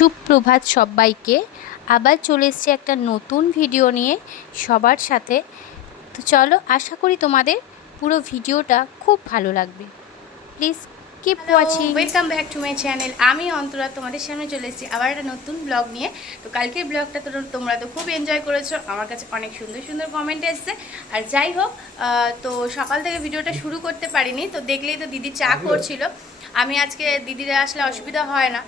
সুপ্রভাত সবাইকে। আবার চলে এসছে একটা নতুন ভিডিও নিয়ে সবার সাথে। তো চলো আশা করি তোমাদের পুরো ভিডিওটা খুব ভালো লাগবে। Please keep watching welcome back to my channel আমি অন্তরা তোমাদের সামনে চলে এসেছি আবার একটা নতুন ব্লগ নিয়ে। তো কালকের ব্লগটা তো তোমরা তো খুব এনজয় করেছ। আমার কাছে অনেক সুন্দর সুন্দর কমেন্ট এসছে। আর যাই হোক তো সকাল থেকে ভিডিওটা শুরু করতে পারিনি। তো দেখলেই তো দিদি চা করছিল। আমি আজকে দিদিরা আসলে অসুবিধা হয় না।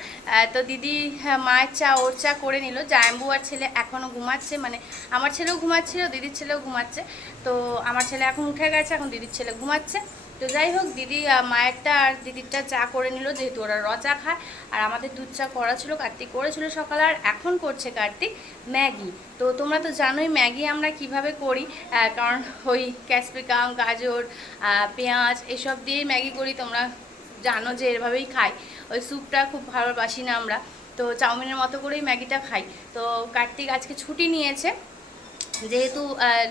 তো দিদি হ্যাঁ, মায়ের চা ওর চা করে নিল। জায়ম্বু আর ছেলে এখনও ঘুমাচ্ছে মানে আমার ছেলেও ঘুমাচ্ছিল দিদির ছেলেও ঘুমাচ্ছে। তো আমার ছেলে এখন উঠে গেছে এখন দিদির ছেলে ঘুমাচ্ছে। তো যাই হোক দিদি মায়েরটা আর দিদিরটা চা করে নিল যেহেতু ওরা র চা খায়। আর আমাদের দুধ চা করা ছিল কার্তিক করেছিল সকালে আর এখন করছে কার্তিক ম্যাগি। তো তোমরা তো জানোই ম্যাগি আমরা কীভাবে করি কারণ ওই ক্যাপসিকাম গাজর পেঁয়াজ এসব দিয়েই ম্যাগি করি তোমরা জানো যে এভাবেই খাই। ওই স্যুপটা খুব ভালোবাসি না আমরা। তো চাউমিনের মতো করেই ম্যাগিটা খাই। তো কার্তিক আজকে ছুটি নিয়েছে। যেহেতু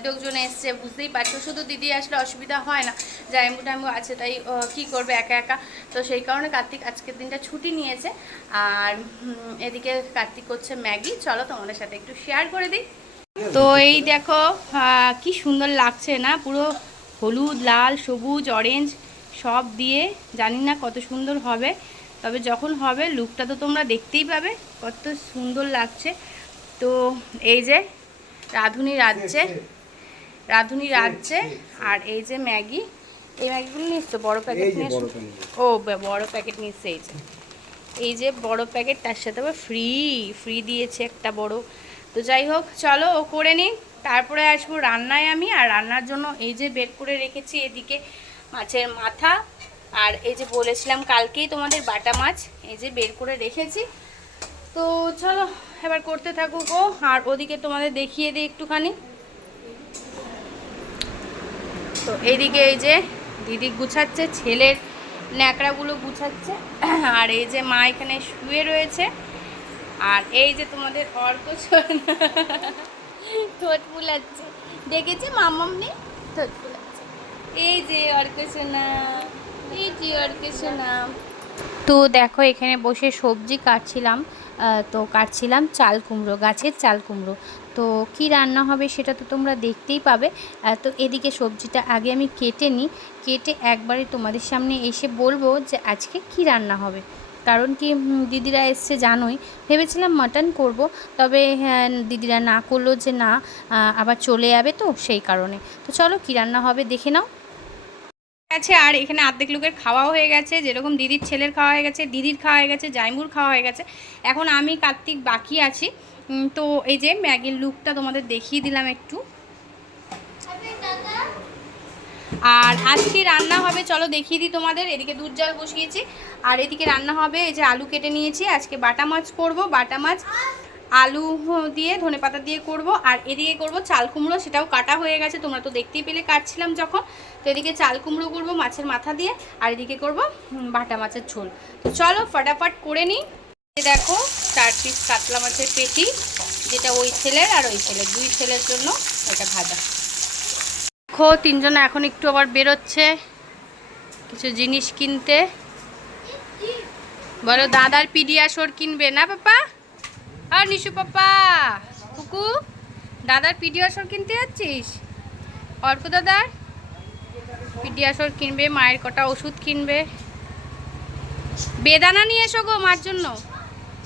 লোকজন এসছে, বুঝতেই পারছ। শুধু দিদি আসলে অসুবিধা হয় না। জাইম্বু টাইম্বু আছে তাই কি করবে একা একা। তো সেই কারণে কার্তিক আজকের দিনটা ছুটি নিয়েছে। আর এদিকে কার্তিক করছে ম্যাগি। চলো তোমাদের সাথে একটু শেয়ার করে দিই। তো এই দেখো কি সুন্দর লাগছে না? পুরো হলুদ, লাল, সবুজ অরেঞ্জ সব দিয়ে জানি না কত সুন্দর হবে তবে যখন হবে লুকটা তো তোমরা দেখতেই পাবে কত সুন্দর লাগছে। তো এই যে রাঁধুনি রাজ্যে রাঁধুনি রাজ্যে আর এই যে ম্যাগি এই ম্যাগিগুলো নিচ্ছ বড় প্যাকেট নিয়ে। ও বড় প্যাকেট নিচ্ছে এই যে। এই যে বড় প্যাকেট তার সাথে আবার ফ্রি ফ্রি দিয়েছে একটা বড়। তো যাই হোক চলো ও করে নিই। তারপরে আসব রান্নায় আমি আর রান্নার জন্য এই যে বের করে রেখেছি এদিকে মাছের মাথা। আর এই যে বলেছিলাম কালকেই তোমাদের বাটা মাছ, এই যে বের করে রেখেছি। তো চলো, এবার করতে থাকুক ও। আর ওদিকে তোমাদের দেখিয়ে দিই একটুখানি। তো এইদিকে এই যে দিদি গুছাচ্ছে, ছেলের ন্যাকড়াগুলো গুছাচ্ছে। আর এই যে মা এখানে শুয়ে রয়েছে। আর এই যে তোমাদের অর্ক ঠোঁট ফুলাচ্ছে। দেখেছি মামাম নেই ঠোঁট এই যে অর্ক সোনা এই যে সোনা তো দেখো এখানে বসে সবজি কাটছিলাম তো কাটছিলাম চাল কুমড়ো গাছের চাল কুমড়ো। তো কি রান্না হবে সেটা তো তোমরা দেখতেই পাবে। তো এদিকে সবজিটা আগে আমি কেটে নিই। কেটে একবারে তোমাদের সামনে এসে বলব যে আজকে কি রান্না হবে। কারণ কি দিদিরা এসছে জানোই। ভেবেছিলাম মাটন করব তবে হ্যাঁ, দিদিরা না করল যে না আবার চলে যাবে তো সেই কারণে। তো চলো কি রান্না হবে দেখে নাও। গেছে আর এখানে আর্ধেক লোকের খাওয়াও হয়ে গেছে, যেরকম দিদির ছেলের খাওয়া হয়ে গেছে, দিদির খাওয়া হয়ে গেছে, জাইমুর খাওয়া হয়ে গেছে। এখন আমি কার্তিক বাকি আছি। তো এই যে ম্যাগির লুকটা তোমাদের দেখিয়ে দিলাম একটু। আর আজকে রান্না হবে, চলো দেখিয়ে দিই তোমাদের, এদিকে দুধ জল বসিয়েছি। আর এদিকে রান্না হবে, এই যে আলু কেটে নিয়েছি, আজকে বাটা মাছ করব, বাটা মাছ আলু দিয়ে, ধনে পাতা দিয়ে করব, আর এদিকে করব চাল কুমড়ো, সেটাও কাটা হয়ে গেছে, তোমরা তো দেখতেই পেলে কাটছিলাম যখন। তো এদিকে চাল কুমড়ো করব মাছের মাথা দিয়ে, আর এদিকে করব বাটা মাছের ঝোল। তো চলো ফটাফট করে নিই। দেখো, চার পিস কাতলা মাছের পেটি, যেটা ওই ছেলের আর ওই ছেলের, দুই ছেলের জন্য এটা ভাজা। দেখো, তিনজন এখন একটু আবার বেরোচ্ছে, কিছু জিনিস কিনতে। বলো, দাদার পিডিয়া পিডিয়াশোর কিনবে না, পাপা? আর নিশু পাপা, কুকু, দাদার পিডিয়াশোর কিনতে যাচ্ছিস? অর্ক দাদার পিডিয়াশোর কিনবে, মায়ের কটা ওষুধ কিনবে। বেদানা নিয়ে এসো গো মার জন্য।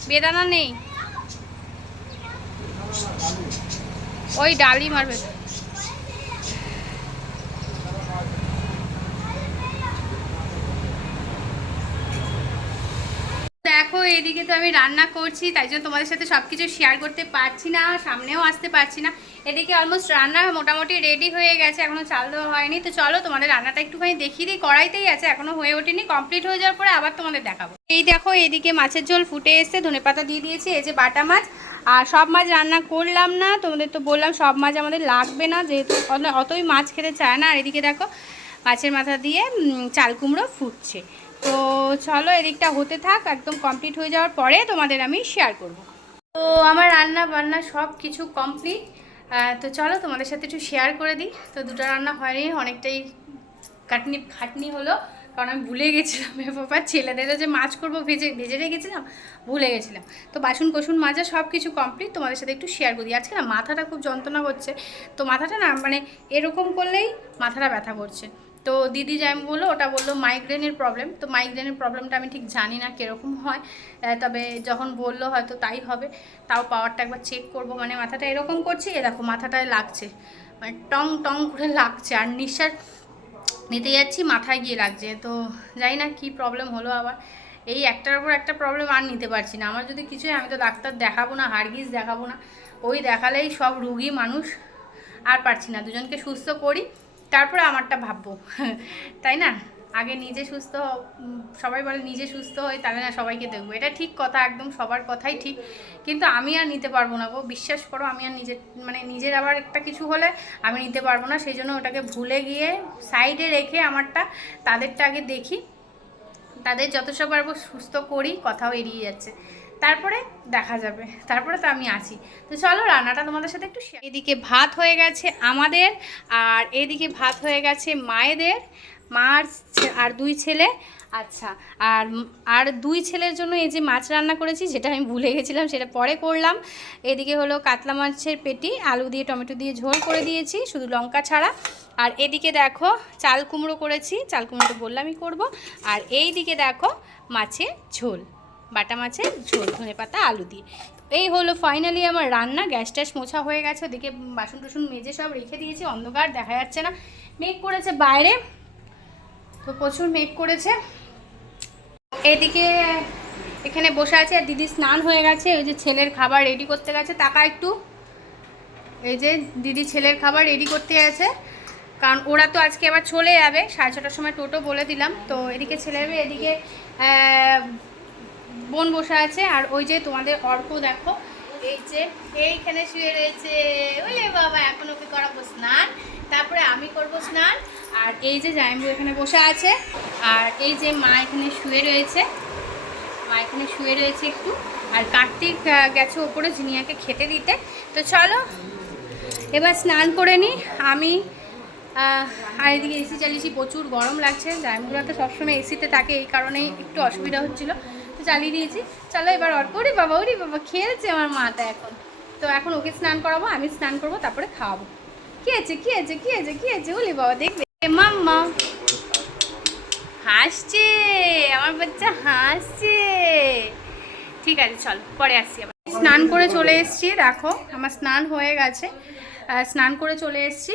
বেদানা নেই। ওই ডালি মারবে। দেখো, এদিকে তো আমি রান্না করছি, তাই জন্য তোমাদের সাথে সব কিছু শেয়ার করতে পারছি না, সামনেও আসতে পারছি না। এদিকে অলমোস্ট রান্না মোটামুটি রেডি হয়ে গেছে এখনও চাল দেওয়া হয়নি। তো চলো, তোমাদের রান্নাটা একটুখানি দেখিয়ে দিই, কড়াইতেই আছে এখনও হয়ে ওঠেনি কমপ্লিট হয়ে যাওয়ার পরে আবার তোমাদের দেখাবো। এই দেখো, এদিকে মাছের ঝোল ফুটে এসছে ধনেপাতা দিয়ে দিয়েছি, এই যে বাটা মাছ। আর সব মাছ রান্না করলাম না, তোমাদের তো বললাম সব মাছ আমাদের লাগবে না, যেহেতু অতই মাছ খেতে চায় না। আর এদিকে দেখো, মাছের মাথা দিয়ে চাল কুমড়ো ফুটছে। তো চলো, এদিকটা হতে থাক, একদম কমপ্লিট হয়ে যাওয়ার পরে তোমাদের আমি শেয়ার করব। তো আমার রান্না বান্না সব কিছু কমপ্লিট তো চলো, তোমাদের সাথে একটু শেয়ার করে দিই। তো দুটো রান্না হয়নি, অনেকটাই কাটনি খাটনি হলো, কারণ আমি ভুলে গেছিলাম। বাবা ছেলেদেরও যে মাছ করব, ভেজে ভেজে রেখেছিলাম, ভুলে গেছিলাম। তো বাসন কোসুন মাজা সব কিছু কমপ্লিট তোমাদের সাথে একটু শেয়ার করি আজকে না, মাথাটা খুব যন্ত্রণা করছে। তো মাথাটা না মানে এরকম করলেই মাথাটা ব্যথা করছে। তো দিদি যাই বলল, ওটা বলল মাইগ্রেনের প্রবলেম তো মাইগ্রেনের প্রবলেমটা আমি ঠিক জানি না কীরকম হয়। তবে যখন বলল হয়তো তাই হবে। তাও পাওয়ারটা একবার চেক করব। মানে মাথাটা এরকম করছি, এ দেখো মাথাটায় লাগছে। মানে টং টং করে লাগছে। আর নিঃশ্বাস নিতে যাচ্ছি, মাথায় গিয়ে লাগছে। তো জানি না কী প্রবলেম হলো আবার। এই একটার উপর একটা প্রবলেম আর নিতে পারছি না। আমার যদি কিছু আমি তো ডাক্তার দেখাবো না হারগিজ দেখাবো না। ওই দেখালেই সব রুগী, মানুষ আর পারছি না। দুজনকে সুস্থ করি। তারপরে আমারটা ভাববো। তাই না? আগে নিজে সুস্থ সবাই বলে নিজে সুস্থ হই, তাহলে না সবাইকে দেখব। এটা ঠিক কথা, একদম সবার কথাই ঠিক। কিন্তু আমি আর নিতে পারব না গো, বিশ্বাস করো আমি আর নিজের মানে নিজের আবার একটা কিছু হলে আমি নিতে পারব না। সেই জন্য ওটাকে ভুলে গিয়ে সাইডে রেখে আমারটা, তাদেরটা আগে দেখি। তাদের যত সব পারব সুস্থ করি, কথাও এড়িয়ে যাচ্ছে। তারপরে দেখা যাবে, তারপরে তো আমি আছি। তো চলো রান্নাটা তোমাদের সাথে একটু এদিকে ভাত হয়ে গেছে আমাদের, আর এদিকে ভাত হয়ে গেছে মায়েদের, মার আর দুই ছেলে। আচ্ছা আর আর দুই ছেলের জন্য এই যে মাছ রান্না করেছি, যেটা আমি ভুলে গেছিলাম, সেটা পরে করলাম। এদিকে হলো কাতলা মাছের পেটি, আলু দিয়ে টমেটো দিয়ে ঝোল করে দিয়েছি, শুধু লঙ্কা ছাড়া। আর এদিকে দেখো চাল কুমড়ো করেছি, চাল কুমড়ো বললামই করব। আর এই দিকে দেখো মাছের ঝোল। বাটা মাছের ঝোল, ধনে পাতা, আলু দিয়ে। এই হলো ফাইনালি আমার রান্না, গ্যাস ট্যাস মোছা হয়ে গেছে, ওদিকে বাসন টুসন মেজে সব রেখে দিয়েছি, অন্ধকার দেখা যাচ্ছে না। মেঘ করেছে বাইরে, তো প্রচুর মেঘ করেছে। এদিকে এখানে বসে আছে, আর দিদি স্নান হয়ে গেছে ওই যে ছেলের খাবার রেডি করতে গেছে, টাকা একটু। এই যে দিদি ছেলের খাবার রেডি করতে গেছে, কারণ ওরা তো আজকে আবার চলে যাবে, সাড়ে ছটার সময় টোটো বলে দিলাম, তো এদিকে ছেলে এদিকে বোন বসে আছে, আর ওই যে তোমাদের অর্ক দেখো, এই যে এইখানে শুয়ে রয়েছে। ওলে বাবা, এখন ওকে করাবো স্নান, তারপরে আমি করব স্নান, আর এই যে জায়ম্বু এখানে বসে আছে, আর এই যে মা এখানে শুয়ে রয়েছে, মা এখানে শুয়ে রয়েছে একটু, আর কার্তিক গেছে ওপরে জিনিয়াকে খেতে দিতে। তো চলো, এবার স্নান করে নিই আমি আর এদিকে এসি চালিয়েছি, প্রচুর গরম লাগছে জায়মুরা তো সবসময় এসিতে থাকে, এই কারণেই একটু অসুবিধা হচ্ছিল। তো চালিয়ে দিয়েছি। চলো এবার অর্ক, ওরে বাবা ওরে বাবা, খেলছে আমার মাটা এখন। তো এখন ওকে স্নান করাবো, আমি স্নান করব, তারপরে খাওয়াবো। কি আছে কি আছে কি আছে কি আছে, ওলে বাবা, দেখবে? মাম্মা। হাসছে, আমার বাচ্চা হাসছে। ঠিক আছে, চল, পরে আসছি আবার। স্নান করে চলে এসেছি, দেখো, আমার স্নান হয়ে গেছে। স্নান করে চলে এসেছি।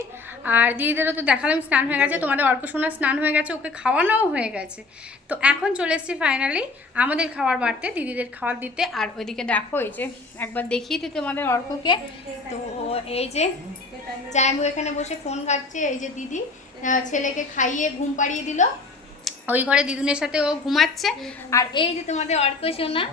আর দিদিদেরও তো দেখালাম, স্নান হয়ে গেছে। তোমাদের অর্কসোনা স্নান হয়ে গেছে, ওকে খাওয়ানোও হয়ে গেছে। তো এখন চলে এসেছি ফাইনালি আমাদের খাওয়ার বাড়তে, দিদিদের খাবার দিতে। আর ওইদিকে দেখো, এই যে একবার দেখিয়ে দিই তোমাদের অর্ককে। তো এই যে জায়মু এখানে বসে ফোন ঘাটছে, এই যে দিদি ছেলেকে খাইয়ে ঘুম পাড়িয়ে দিল। ওই ঘরে দিদুনের সাথে ও ঘুমাচ্ছে। আর এই যে তোমাদের অর্ক সোনা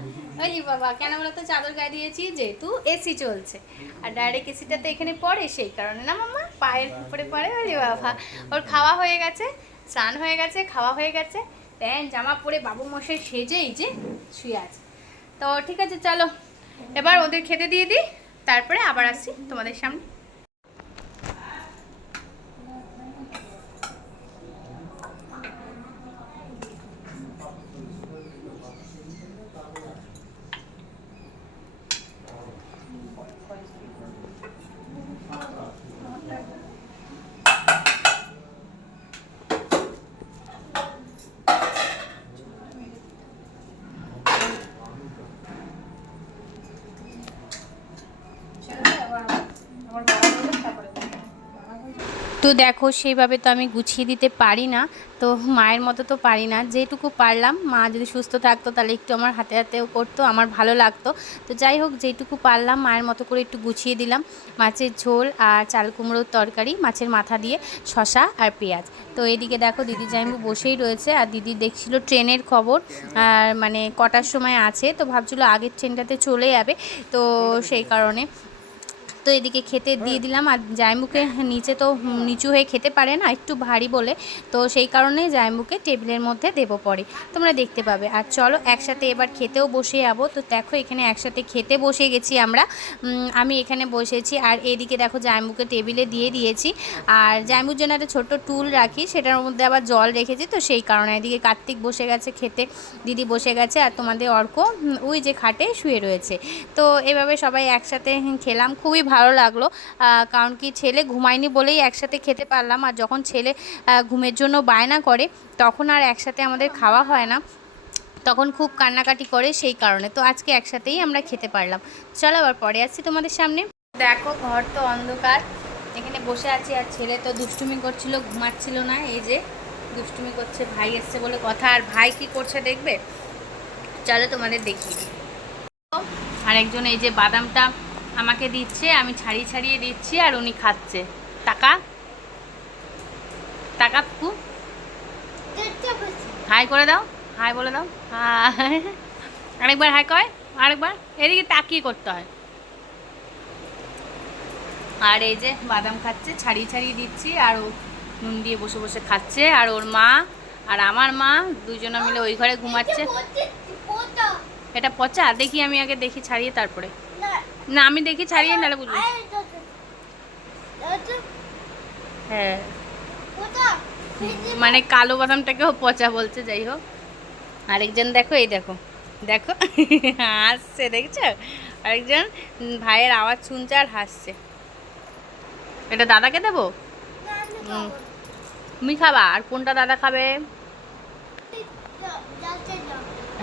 ওই বাবা কেন বলো তো চাদর গায়ে দিয়েছি যেহেতু এসি চলছে। আর ডাইরেক্ট এসিটা তো এখানে পড়ে সেই কারণে। না মাম্মা পায়ের উপরে পড়ে ওই বাবা। ওর খাওয়া হয়ে গেছে স্নান হয়ে গেছে খাওয়া হয়ে গেছে। প্যান্ট জামা পরে বাবু মশাই সেজে এই যে শুয়ে আছে। তো ঠিক আছে চলো। এবার ওদের খেতে দিয়ে দিই তারপরে আবার আসছি তোমাদের সামনে। তো দেখো, সেইভাবে তো আমি গুছিয়ে দিতে পারি না। তো মায়ের মতো তো পারি না। যেটুকু পারলাম, মা যদি সুস্থ থাকতো তাহলে একটু আমার হাতে হাতেও করতো, আমার ভালো লাগতো। তো যাই হোক, যেটুকু পারলাম, মায়ের মতো করে একটু গুছিয়ে দিলাম। মাছের ঝোল আর চাল কুমড়োর তরকারি, মাছের মাথা দিয়ে শশা আর পেঁয়াজ। তো এদিকে দেখো, দিদি জাইম্বু বসেই রয়েছে আর দিদি দেখছিল ট্রেনের খবর, আর মানে কটার সময় আছে। তো ভাবছিল আগের ট্রেনটাতে চলে যাবে। তো সেই কারণে তো এদিকে খেতে দিয়ে দিলাম। আর জায়মুকে নিচে তো নিচু হয়ে খেতে পারে না একটু ভারী বলে। তো সেই কারণে জায়মুকে টেবিলের মধ্যে দেবো পরে। তোমরা দেখতে পাবে। আর চলো একসাথে এবার খেতেও বসে যাব। তো দেখো এখানে একসাথে খেতে বসে গেছি আমরা। আমি এখানে বসেছি। আর এদিকে দেখো জায়মুকে টেবিলে দিয়ে দিয়েছি। আর জায়মুর জন্য একটা ছোট্ট টুল রাখি। সেটার মধ্যে আবার জল রেখেছি। তো সেই কারণে এদিকে কার্তিক বসে গেছে খেতে দিদি বসে গেছে আর তোমাদের অর্ক ওই যে খাটে শুয়ে রয়েছে। তো এভাবে সবাই একসাথে খেলাম। খুবই ভালো লাগল। কারণ কি ছেলে ঘুমায়নি বলেই একসাথে খেতে পারলাম। আর যখন ছেলে ঘুমের জন্য বায়না করে, তখন আর একসাথে আমাদের খাওয়া হয় না। তখন খুব কান্নাকাটি করে সেই কারণে। তো আজকে একসাথেই আমরা খেতে পারলাম। চলো আবার পরে আসছি তোমাদের সামনে। দেখো, ঘর তো অন্ধকার। এখানে বসে আছি। আর ছেলে তো দুষ্টুমি করছিল, ঘুমাচ্ছিল না। এই যে, দুষ্টুমি করছে, ভাই এসছে বলে কথা। আর ভাই কি করছে দেখবে? চলো তোমাদের দেখি আর একজন এই যে বাদামটা আমাকে দিচ্ছে আমি ছাড়িয়ে ছাড়িয়ে দিচ্ছি আর উনি খাচ্ছে। টাকা? টাকা পু হাই করে দাও হাই বলে দাও হাই। আরেকবার হাই কয় আরেকবার। এদিকে তাকিয়ে করতে হয়। আর এই যে বাদাম খাচ্ছে ছাড়িয়ে ছাড়িয়ে দিচ্ছি আর ও নুন দিয়ে বসে বসে খাচ্ছে। আর ওর মা আর আমার মা দুজনে মিলে ওই ঘরে ঘুমাচ্ছে। এটা পচা? দেখি আমি আগে দেখি ছাড়িয়ে তারপরে। না আমি দেখি ছাড়িয়ে নাহলে বুঝব। হ্যাঁ। মানে কালো বাদামটাকেও পচা বলছে যাই হোক। আরেকজন দেখো এই দেখো দেখো হাসছে দেখছ? আরেকজন ভাইয়ের আওয়াজ শুনছে আর হাসছে। এটা দাদাকে দেবো। তুমি খাবা আর কোনটা দাদা খাবে?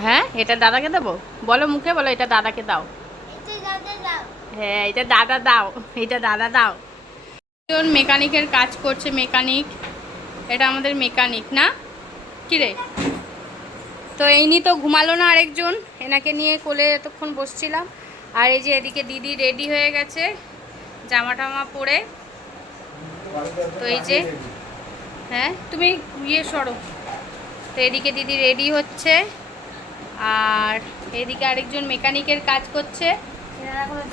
হ্যাঁ এটা দাদাকে দেবো? বলো মুখে বলো এটা দাদাকে দাও। হ্যাঁ এটা দাদা দাও, এটা দাদা দাও। একজন মেকানিকের কাজ করছে, মেকানিক। এটা আমাদের মেকানিক, না? কি রে? তো এইনি তো ঘুমালো না আরেকজন, এনাকে নিয়ে কোলে এতক্ষণ বসছিলাম। আর এই যে এদিকে দিদি রেডি হয়ে গেছে জামা টামা পরে। তো এই যে হ্যাঁ তুমি ইয়ে সরো। তো এদিকে দিদি রেডি হচ্ছে, আর এদিকে আরেকজন মেকানিকের কাজ করছে।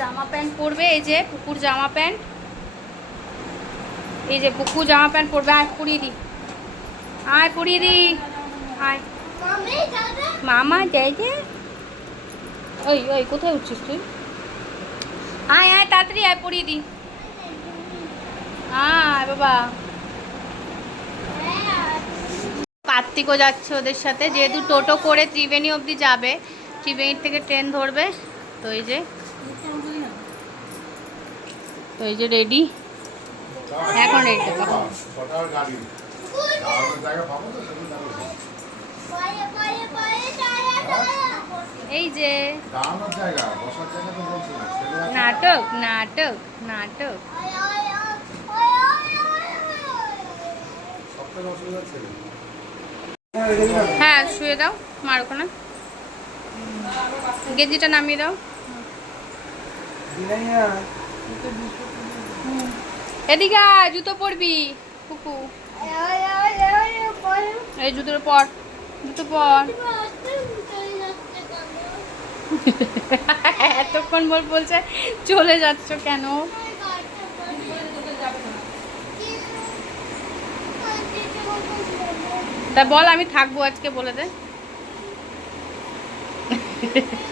জামা প্যান্ট পরবে, এই যে পুকুর জামা প্যান্ট। এই যে পুকু জামা প্যান্ট পরবে, আয় পরিয়ে দি। আয় পরিয়ে দি, আয়। মামা, যাই যে ওই ওই, কোথায় উঠছিস তুই? আয় আয়, তাড়াতাড়ি আয়, পরিয়ে দি। আয়, বাবা। কার্তিকও যাচ্ছে ওদের সাথে, যেহেতু টোটো করে ত্রিবেণী অবধি যাবে, ত্রিবেণীর থেকে ট্রেন ধরবে, তো এই যে তো এই যে রেডি এখন রেডি এই যে। নাটক নাটক নাটক। হ্যাঁ শুয়ে দাও, মার ওখানে গেঞ্জিটা নামিয়ে দাও। এদিকে আয়, জুতো পরবি। কুকু এই জুতোর পর জুতো পর। এতক্ষণ বল বলছে চলে যাচ্ছ কেন? তা বল আমি থাকব আজকে বলে দে।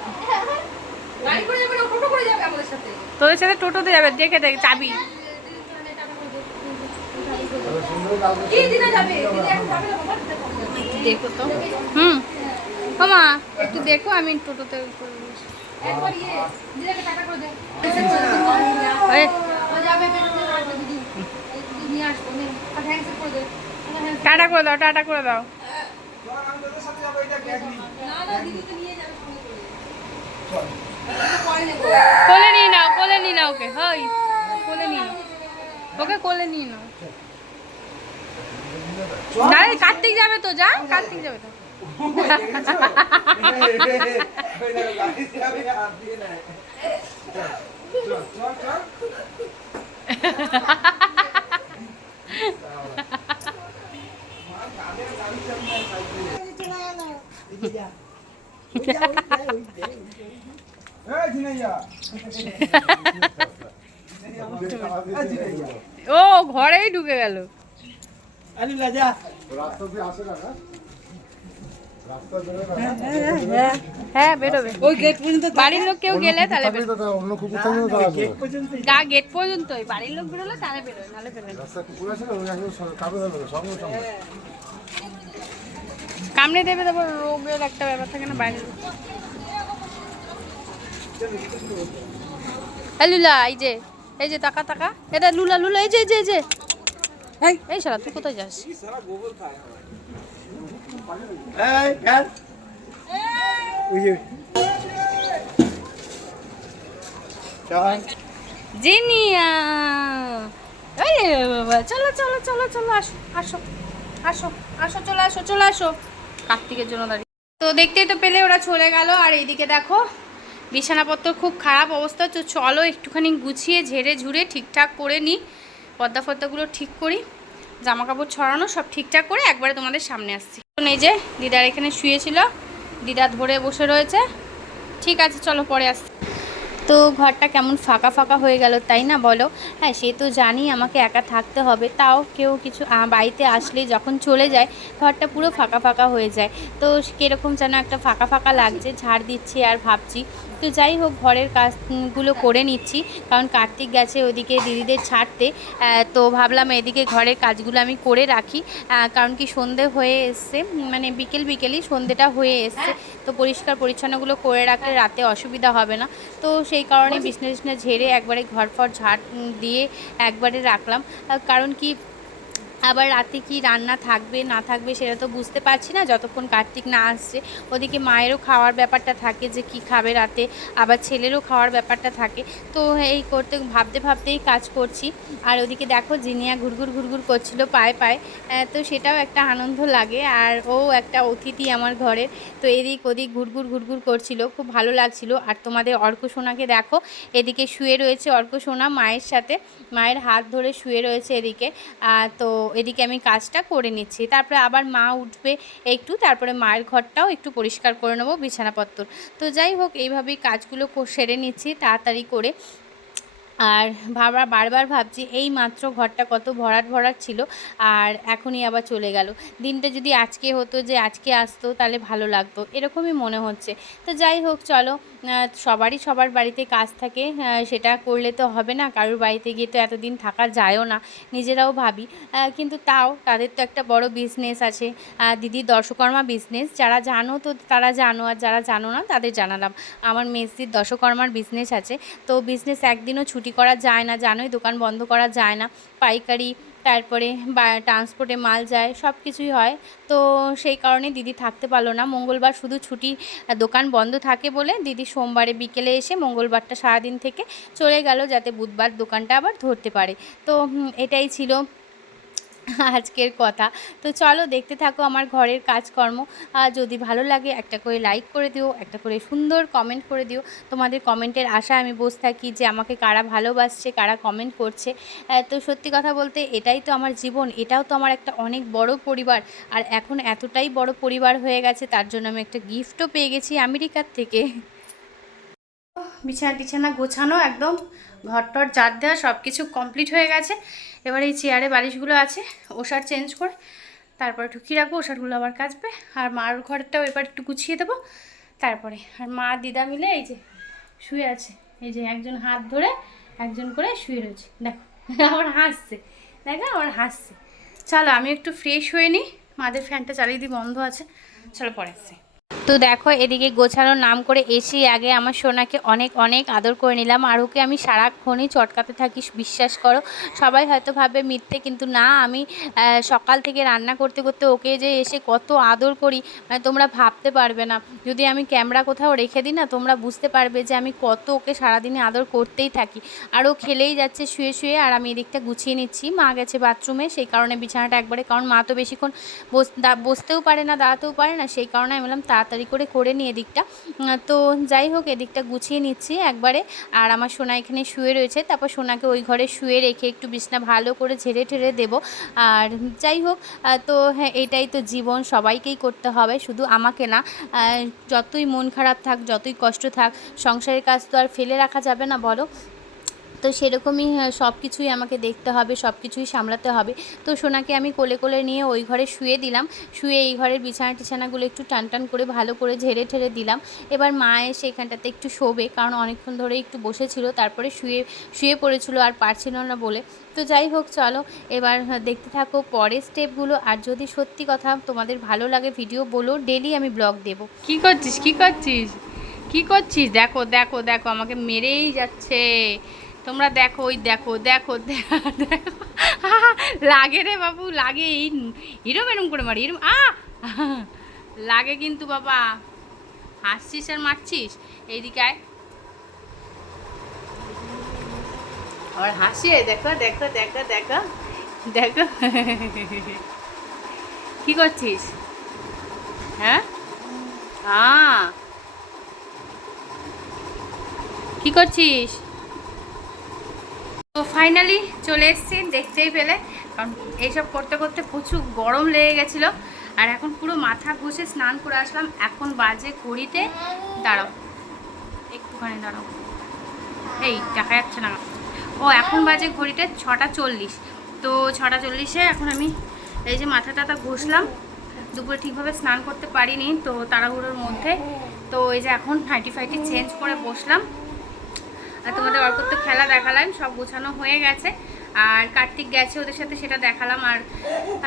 তোদের সাথে টোটোতে যাবে দেখে দেখ চাবি। দেখো তো। হুম। মামা একটু দেখো আমি টোটোতে করে টাটা করে দাও টাটা করে দাও। কোলে নিয়ে নাও কোলে নিয়ে নাও ওকে হাই কোলে নিয়ে নাও। ওকে কোলে নিয়ে নাও। না কার্তিক যাবে তো যা কার্তিক যাবে তো। ও ঘরেই ঢুকে গেল। হ্যাঁ বেরোবে। ওই গেট পর্যন্ত বাড়ির লোক কেউ গেলে তাহলে অন্য কুকুর গা গেট পর্যন্তই। বাড়ির লোক বেরোলে তাহলে বেরোয় নাহলে বেরোয় রাস্তা কুকুর আছে ওই একদম স- কামড়ে সঙ্গে সঙ্গে। কামড়ে দেবে তারপর রোগের একটা ব্যাপার থাকে না বাইরে। এই লুলা এই যে এই যে টাকা টাকা এটা লুলা লুলা এই যে এই যে এই যে। এই। এই শালা তুই কোথায় যাস? জিনিয়া। চলো চলো চলো চলো আসো আসো আসো আসো চলে আসো চলে আসো। কার্তিকের জন্য দাঁড়িয়ে। তো দেখতেই তো পেলে ওরা চলে গেল, আর এইদিকে দেখো, বিছানাপত্র খুব খারাপ অবস্থা। তো চলো একটুখানি গুছিয়ে, ঝেড়ে ঝুড়ে ঠিকঠাক করে নিই পদ্মা ফর্দাগুলো ঠিক করি জামা কাপড় ছড়ানো সব ঠিকঠাক করে একবারে তোমাদের সামনে আসছি। এই যে দিদার এখানে শুয়েছিল, দিদা ধরে বসে রয়েছে। ঠিক আছে, চলো পরে আসছি। তো ঘরটা কেমন ফাঁকা ফাঁকা হয়ে গেল, তাই না বলো? হ্যাঁ সে তো জানি আমাকে একা থাকতে হবে, তাও কেউ কিছু বাড়িতে আসলে যখন চলে যায়, ঘরটা পুরো ফাঁকা ফাঁকা হয়ে যায়। তো কীরকম যেন একটা ফাঁকা ফাঁকা লাগছে, ঝাড় দিচ্ছি আর ভাবছি। তো যাই হোক, ঘরের কাজগুলো করে নিচ্ছি, কারণ কার্তিক গেছে ওদিকে দিদিদের ছাড়তে। তো ভাবলাম এদিকে ঘরের কাজগুলো আমি করে রাখি। কারণ কি সন্ধে হয়ে এসছে মানে বিকেল বিকেলই সন্ধেটা হয়ে এসছে। তো পরিষ্কার পরিচ্ছন্নগুলো করে রাখলে রাতে অসুবিধা হবে না। তো সেই কারণে বিছনা টিছনা ঝেড়ে একবারে ঘর ফর ঝাড় দিয়ে একবারে রাখলাম। কারণ কি আবার রাতে কি রান্না থাকবে, না থাকবে সেটা তো বুঝতে পারছি না। যতক্ষণ কার্তিক না আসছে, ওদিকে মায়েরও খাওয়ার ব্যাপারটা থাকে যে কি খাবে রাতে, আবার ছেলেরও খাওয়ার ব্যাপারটা থাকে। তো এই করতে, ভাবতে ভাবতেই কাজ করছি। আর ওদিকে দেখো জিনিয়া ঘুরঘুর ঘুরঘুর করছিল পায়ে পায়ে। তো সেটাও একটা আনন্দ লাগে। আর ও একটা অতিথি আমার ঘরের। তো এদিক ওদিক ঘুরঘুর ঘুরঘুর করছিল, খুব ভালো লাগছিল। আর তোমাদের অর্ক সোনাকে দেখো, এদিকে শুয়ে রয়েছে অর্ক সোনা মায়ের সাথে। মায়ের হাত ধরে শুয়ে রয়েছে এদিকে। তো এদিকে আমি কাজটা করে নিচ্ছি। তারপরে আবার মা উঠবে একটু, তারপরে মায়ের ঘরটাও একটু পরিষ্কার করে নেব বিছানাপত্তর। তো যাই হোক, এইভাবেই কাজগুলো সেরে নিচ্ছি, তাড়াতাড়ি করে। আর ভাবা বারবার ভাবছি এই মাত্র ঘরটা কত ভরাট ভরাট ছিল আর এখনই আবার চলে গেল। দিনটা যদি আজকে হতো যে আজকে আসতো তাহলে ভালো লাগতো। এরকমই মনে হচ্ছে। তো যাই হোক চলো সবারই সবার বাড়িতে কাজ থাকে সেটা করলে তো হবে না। কারোর বাড়িতে গিয়ে তো এতদিন থাকা যায়ও না নিজেরাও ভাবি। কিন্তু তাও তাদের তো একটা বড় বিজনেস আছে আহ, দিদির দর্শকর্মা বিজনেস যারা জানো তো তারা জানো আর যারা জানো না তাদের জানালাম। আমার মেসির দশকর্মার বিজনেস আছে তো বিজনেস একদিনও ছুটি করা যায় না, জানোই দোকান বন্ধ করা যায় না, পাইকারি, তারপরে বা ট্রান্সপোর্টে মাল যায় সব কিছুই হয়। তো সেই কারণে দিদি থাকতে পারল না। মঙ্গলবার শুধু ছুটি দোকান বন্ধ থাকে বলে দিদি সোমবারে বিকেলে এসে মঙ্গলবারটা সারাদিন থেকে চলে গেল যাতে বুধবার দোকানটা আবার ধরতে পারে। তো এটাই ছিল আজকের কথা। তো চলো দেখতে থাকো আমার ঘরের কাজকর্ম। যদি ভালো লাগে একটা করে লাইক করে দিও, একটা করে সুন্দর কমেন্ট করে দিও। তোমাদের কমেন্টের আশা আমি বসে থাকি যে আমাকে কারা ভালোবাসছে, কারা কমেন্ট করছে। তো সত্যি কথা বলতে এটাই তো আমার জীবন, এটাও তো আমার একটা অনেক বড় পরিবার। আর এখন এতটাই বড় পরিবার হয়ে গেছে, তার জন্য আমি একটা গিফটও পেয়ে গেছি আমেরিকার থেকে। বিছানা টিছানা গোছানো একদম ঘর টর জার দেওয়া সব কিছু কমপ্লিট হয়ে গেছে। এবার এই চেয়ারে বালিশগুলো আছে, ওষার চেঞ্জ করে, তারপরে ঢুকিয়ে রাখব, ওষারগুলো আবার কাচবে। আর মার ঘরটাও এবার একটু গুছিয়ে দেবো। তারপরে, আর মা, দিদা মিলে এই যে শুয়ে আছে। এই যে একজন হাত ধরে, একজন করে শুয়ে রয়েছে। দেখো, আবার হাসছে। দেখো আবার হাসছে। চলো, আমি একটু ফ্রেশ হয়ে নিই। মাদের ফ্যানটা চালিয়ে দিই, বন্ধ আছে। চলো, পরে আসছি। তো দেখো, এদিকে গোছানোর নাম করে এসি আগে আমার সোনাকে অনেক অনেক আদর করে নিলাম। আর ওকে আমি সারাক্ষণই চটকাতে থাকি, বিশ্বাস করো। সবাই হয়তো ভাবে মিথ্যে, কিন্তু না, আমি সকাল থেকে রান্না করতে করতে ওকে যে এসে কত আদর করি মানে তোমরা ভাবতে পারবে না। যদি আমি ক্যামেরা কোথাও রেখে দিই না, তোমরা বুঝতে পারবে যে আমি কত ওকে সারাদিনে আদর করতেই থাকি। আর ও খেলেই যাচ্ছে, শুয়ে শুয়ে, আর আমি এদিকটা গুছিয়ে নিচ্ছি। মা গেছে বাথরুমে, সেই কারণে বিছানাটা একবারে, কারণ মা তো বেশিক্ষণ বসতেও পারে না, দাঁড়াতেও পারে না, সেই কারণে আমি বললাম তাড়াতাড়ি করে করে নিই এদিকটা। তো যাই হোক, এদিকটা গুছিয়ে নিচ্ছি একবারে। আর আমার সোনা এখানে শুয়ে রয়েছে, তারপর সোনাকে ওই ঘরে শুয়ে রেখে একটু বিছনা ভালো করে ঝেড়ে ঠেড়ে দেবো। আর যাই হোক তো হ্যাঁ এটাই তো জীবন, সবাইকেই করতে হবে, শুধু আমাকে না। যতই মন খারাপ থাক, যতই কষ্ট থাক, সংসারের কাজ তো আর ফেলে রাখা যাবে না, বলো। তো সেরকমই সব কিছুই আমাকে দেখতে হবে সব কিছুই সামলাতে হবে। তো সোনাকে আমি কোলে কোলে নিয়ে ওই ঘরে শুয়ে দিলাম। শুয়ে এই ঘরের বিছানা টিছানাগুলো একটু টান টান করে ভালো করে ঝেড়ে ঠেড়ে দিলাম। এবার মা এসে এখানটাতে একটু শোবে, কারণ অনেকক্ষণ ধরে একটু বসেছিল, তারপরে শুয়ে শুয়ে পড়েছিল আর পারছিল না বলে। তো যাই হোক, চলো, এবার দেখতে থাকো পরের স্টেপগুলো। আর যদি সত্যি কথা তোমাদের ভালো লাগে ভিডিও বলো, ডেলি আমি ব্লগ দেবো। কি করছিস? কি করছিস? কি করছিস? দেখো দেখো দেখো, আমাকে মেরেই যাচ্ছে। তোমরা দেখো, ওই দেখো দেখো। লাগে রে বাবু, লাগে এই এরম এরম করে মারি, এরম আ লাগে কিন্তু বাবা। হাসছিস আর মারছিস? এইদিকে আয়। আবার হাসি দেখো দেখো দেখো দেখো দেখো। কি করছিস? হ্যাঁ? কি করছিস? তো ফাইনালি চলে এসেছি, দেখতেই পেলে। কারণ এইসব করতে করতে প্রচুর গরম লেগে গেছিল। আর এখন পুরো মাথা ঘষে স্নান করে আসলাম। এখন বাজে ঘড়িতে দাঁড়াও, একটুখানি দাঁড়াও। এই, দেখা যাচ্ছে না। ও, এখন বাজে ঘড়িতে ছটা চল্লিশ। তো ছটা চল্লিশে এখন আমি এই যে মাথা টাথা ঘষলাম। দুপুরে ঠিকভাবে স্নান করতে পারিনি তো তাড়াহুড়োর মধ্যে। তো এই যে এখন ফাইটি ফাইটি চেঞ্জ করে বসলাম। আর তোমাদের অল্প তো খেলা দেখালাম, সব গোছানো হয়ে গেছে। আর কার্তিক গেছে ওদের সাথে সেটা দেখালাম।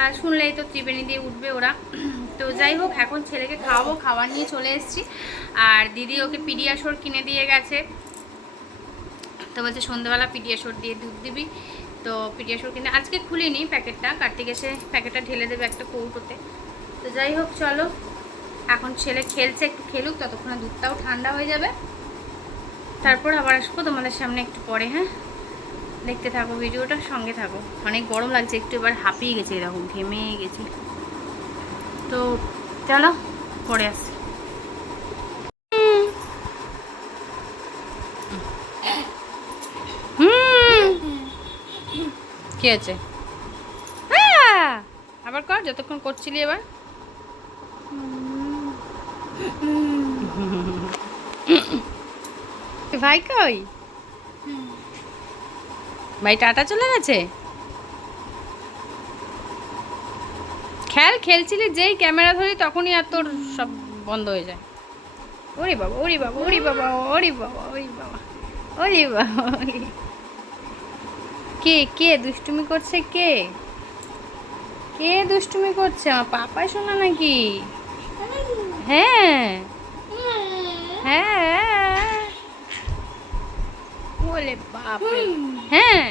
আর শুনলেই তো ত্রিবেণী দিয়ে উঠবে ওরা। তো যাই হোক, এখন ছেলেকে খাওয়াবো, খাবার নিয়ে চলে এসেছি। আর দিদি ওকে পিডিয়াশোর কিনে দিয়ে গেছে। তো বলছে সন্ধ্যেবেলা পিডিয়াশোর দিয়ে দুধ দিবি। তো পিডিয়াশোর কিনে, আজকে খুলিনি প্যাকেটটা। কার্তিক এসে প্যাকেটটা ঢেলে দেবে একটা কৌটোতে। তো যাই হোক, চলো। এখন ছেলে খেলছে, একটু খেলুক, ততক্ষণে দুধটাও ঠান্ডা হয়ে যাবে। তারপর আবার আসব তোমাদের সামনে একটু পরে হ্যাঁ? দেখতে থাকো ভিডিওটা সঙ্গে থাকো। অনেক গরম লাগছে একটু এবার হাঁপিয়ে গেছে এরকম ঘেমে গেছি। তো চলো পরে আসছি। হুম। কি আছে হ্যাঁ! আবার কর যতক্ষণ করছিলি এবার। ভাই কই? ভাই টাটা চলে গেছে? খেল খেলছিলি যেই ক্যামেরা ধরি তখনই আর তোর সব বন্ধ হয়ে যায়। ওরে বাবা ওরে বাবা ওরে বাবা ওরে বাবা ওরে বাবা ওরে বাবা কে কে দুষ্টুমি করছে কে? কে দুষ্টুমি করছে? আমার পাপাই শোনা নাকি? হ্যাঁ। হ্যাঁ। বলে বাপরে। হ্যাঁ।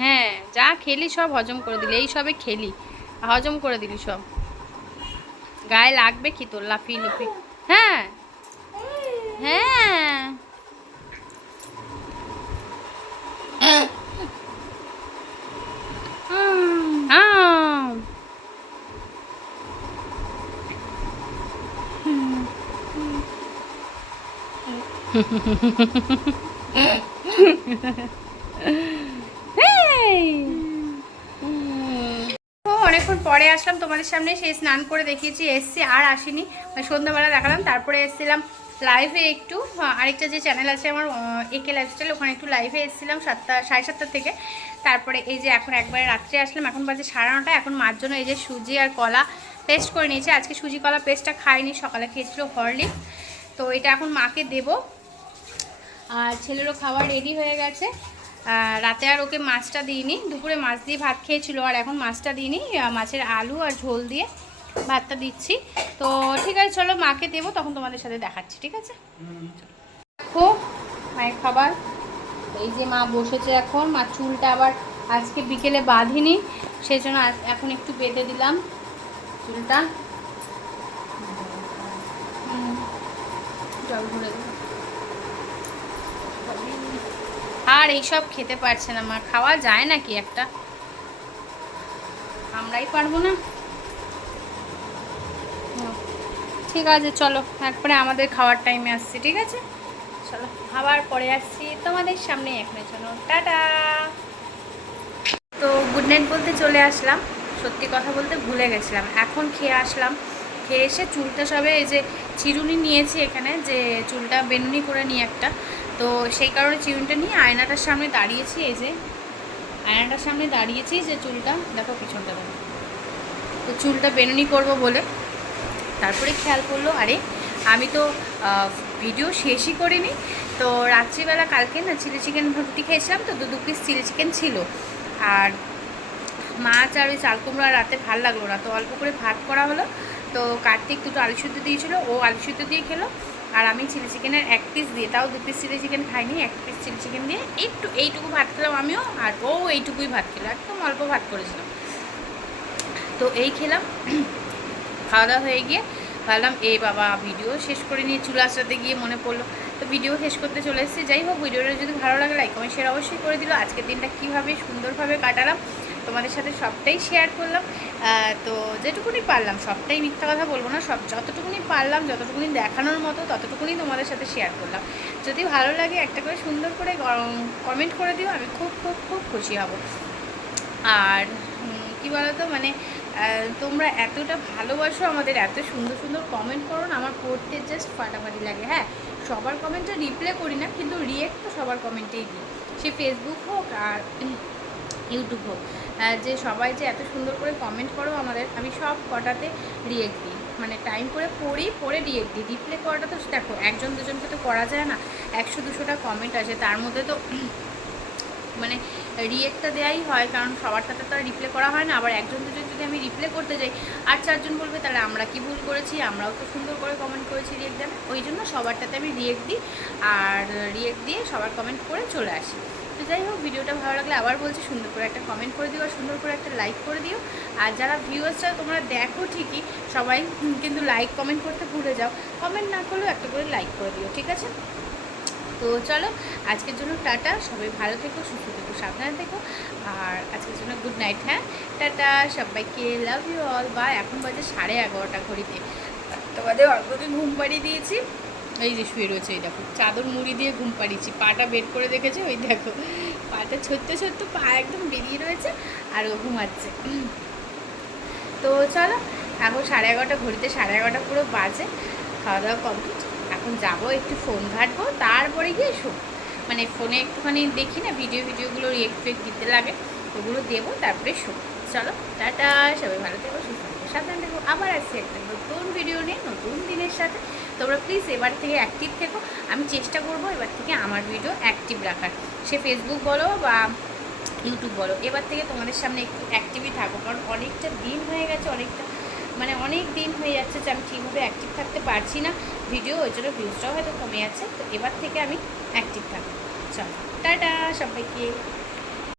হ্যাঁ যা খেলি সব হজম করে দিলি এই সবে খেলি। হজম করে দিলি সব। গায়ে লাগবে কি তোর লাফি লুফি হ্যাঁ। হ্যাঁ। আম। অনেকক্ষণ পরে আসলাম, তোমাদের সামনে সেই স্নান করে দেখিয়েছি, এসছি আর আসিনি। ওই সন্ধ্যাবেলা দেখালাম, তারপরে এসেছিলাম লাইভে একটু। আরেকটা যে চ্যানেল আছে আমার একে লাইফস্টাইল ওখানে একটু লাইভে এসেছিলাম সাতটা, সাড়ে সাতটা থেকে। তারপরে এই যে এখন একবারে রাত্রে আসলাম, এখন বাজে সাড়ে নটা, এখন মার জন্য এই যে সুজি আর কলা পেস্ট করে নিয়েছি। আজকে সুজি কলা পেস্টটা খাইনি, সকালে খেয়েছিল হরলিক্স। তো এটা এখন মাকে দেবো। আর ছেলেরও খাবার রেডি হয়ে গেছে। রাতে আর ওকে মাছটা দিইনি, দুপুরে মাছ দিয়ে ভাত খেয়েছিল আর এখন মাছটা দিইনি মাছের আলু আর ঝোল দিয়ে ভাতটা দিচ্ছি। তো ঠিক আছে, চলো মাকে দেবো, তখন তোমাদের সাথে দেখাচ্ছি, ঠিক আছে? দেখো, মায়ের খাবার। এই যে মা বসেছে এখন, মা চুলটা আবার আজকে বিকেলে বাঁধিনি সেই জন্য এখন একটু বেঁধে দিলাম চুলটা। জল ভরে দেবো আর এইসব খেতে পারছে না, মা। খাওয়া যায় নাকি একটা? আমরাই পারব না। ঠিক আছে, চলো। একবারে আমাদের খাওয়ার টাইমে আসছি, ঠিক আছে? চলো, আবার পরে আসছি তোমাদের সামনে এখনের চলো টাটা! তো গুড নাইট বলতে চলে আসলাম। সত্যি কথা বলতে ভুলে গেছিলাম। এখন খেয়ে আসলাম। খেয়ে এসে চুলটা সবে এই যে, চিরুনি নিয়েছি এখানে, যে চুলটা বেনুনি করে নিই একটা। তো সেই কারণে চিরুনিটা নিয়ে আয়নাটার সামনে দাঁড়িয়েছি, এই যে। আয়নাটার সামনে দাঁড়িয়েছি, যে চুলটা, দেখো পিছনটা দেখো। তো চুলটা বেনুনি করব বলে। তারপরে খেয়াল করল, আরে, আমি তো ভিডিও শেষই করিনি। তো রাত্রিবেলা কালকে না চিলি চিকেন রুটি খেয়েছিলাম তো, দু দু পিস চিলি চিকেন ছিল। আর মাছ আর ওই চাল কুমড়া রাতে ভালো লাগল না, তো অল্প করে ভাত করা হলো। তো কার্তিক দুটো আলু সিদ্ধ দিয়েছিলো, ও আলু সিদ্ধ দিয়ে খেলো। আর আমি চিলি চিকেনের এক পিস দিয়ে, তাও দু পিস চিলি চিকেন খাইনি, এক পিস চিলি চিকেন দিয়ে একটু এইটুকু ভাত খেলাম আমিও, আর ও এইটুকুই ভাত খেলো, একদম অল্প ভাত করেছিলাম। তো এই খেলাম, খাওয়া দাওয়া হয়ে গিয়ে ভাবলাম এই বাবা ভিডিও শেষ করে নিয়ে চুল আসাতে গিয়ে মনে পড়ল। তো ভিডিও শেষ করতে চলে এসেছি, যাই হোক ভিডিওটা যদি ভালো লাগে লাইক কমেন্ট শেয়ার অবশ্যই করে দিল। আজকের দিনটা কীভাবে সুন্দরভাবে কাটালাম তোমাদের সাথে সবটাই শেয়ার করলাম। তো যেটুকুনি পারলাম, সবটাই মিথ্যা কথা বলব না, সব যতটুকুনি পারলাম, যতটুকুনি দেখানোর মতো, ততটুকুনি তোমাদের সাথে শেয়ার করলাম। যদি ভালো লাগে একটা করে সুন্দর করে কমেন্ট করে দিও, আমি খুব খুব খুব খুশি হব। আর কি বলতো মানে তোমরা এতটা ভালোবাসো আমাদের, এত সুন্দর সুন্দর কমেন্ট করো না, আমার পড়তে জাস্ট ফাটাফাটি লাগে হ্যাঁ? সবার কমেন্টে রিপ্লাই করি না, কিন্তু রিয়েক্ট তো সবার কমেন্টেই দিই। সে ফেসবুক হোক আর ইউটিউব হোক। যে সবাই যে এত সুন্দর করে কমেন্ট করো আমাদের, আমি সব কটাতে রিয়েক্ট দিই। মানে টাইম করে পড়ি, পড়ে রিয়েক্ট দিই। রিপ্লে করাটা তো দেখো, একজন দুজনকে তো করা যায় না। একশো, দুশোটা কমেন্ট আছে তার মধ্যে তো মানে রিয়েক্টটা দেওয়াই হয়, কারণ সবারটাতে তো আর রিপ্লে করা হয় না। আবার একজন দুজন যদি আমি রিপ্লে করতে যাই, আর চারজন বলবে, তাহলে আমরা কি ভুল করেছি? আমরাও তো সুন্দর করে কমেন্ট করেছি রিয়েক্ট দেবে ওই জন্য সবারটাতে আমি রিয়েক্ট দিই, আর রিয়েক্ট দিয়ে সবার কমেন্ট করে চলে আসি। তো যাই হোক, ভিডিওটা ভালো লাগলে আবার বলছি, সুন্দর করে একটা কমেন্ট করে দিও আর সুন্দর করে একটা লাইক করে দিও। আর যারা ভিউয়ার্সরা তোমরা দেখো ঠিকই, সবাই কিন্তু লাইক কমেন্ট করতে ভুলে যাও। কমেন্ট না করলেও একটা করে লাইক করে দিও, ঠিক আছে? তো চলো, আজকের জন্য টাটা। সবাই ভালো থেকো, সুস্থ থেকো, সাবধানে থেকো। আর আজকের জন্য গুড নাইট হ্যাঁ? টাটা, সবাইকে লাভ ইউ অল বা এখন বাজে সাড়ে এগারোটা ঘড়িতে। তো বাজে অল্পকে ঘুম পাড়িয়ে দিয়েছি। এই যে শুয়ে রয়েছে, এই দেখো। চাদর মুড়ি দিয়ে ঘুম পাড়িয়েছি। পাটা বের করে দেখেছে? ওই দেখো। পাটা ছোট্ট ছোট্ট, পা একদম বেরিয়ে রয়েছে আর ও ঘুমাচ্ছে। তো চলো, এখন সাড়ে এগারোটা, ঘড়িতে সাড়ে এগারোটা পুরো বাজে। খাওয়া দাওয়া কমপ্লিট এখন যাব একটু ফোন ঘাটবো, তারপরে গিয়ে শো। মানে ফোনে একটুখানি দেখি না, ভিডিও, ভিডিওগুলো রিয়েক্ট ফেক্ট দিতে লাগে, ওগুলো দেবো, তারপরে শো। চলো, টাটা, সবাই ভালো থেকো, সুস্থ থেকো, সাবধান থেকো। আবার আসছি একটা নতুন ভিডিও নিয়ে, নতুন দিনের সাথে। তোমরা প্লিজ এবার থেকে অ্যাক্টিভ থেকো। আমি চেষ্টা করব এবার থেকে আমার ভিডিও অ্যাক্টিভ রাখার। সে ফেসবুক বলো বা ইউটিউব বলো। এবার থেকে তোমাদের সামনে একটু অ্যাক্টিভই থাকব। কারণ অনেকটা দিন হয়ে গেছে, অনেকটা মানে অনেক দিন হয়ে যাচ্ছে যে আমি ঠিকভাবে অ্যাক্টিভ থাকতে পারছি না। ভিডিও ওই জন্য ভিউজটাও হয়তো কমে যাচ্ছে। তো এবার থেকে আমি অ্যাক্টিভ থাকব। চলো, টাটা সবাইকে।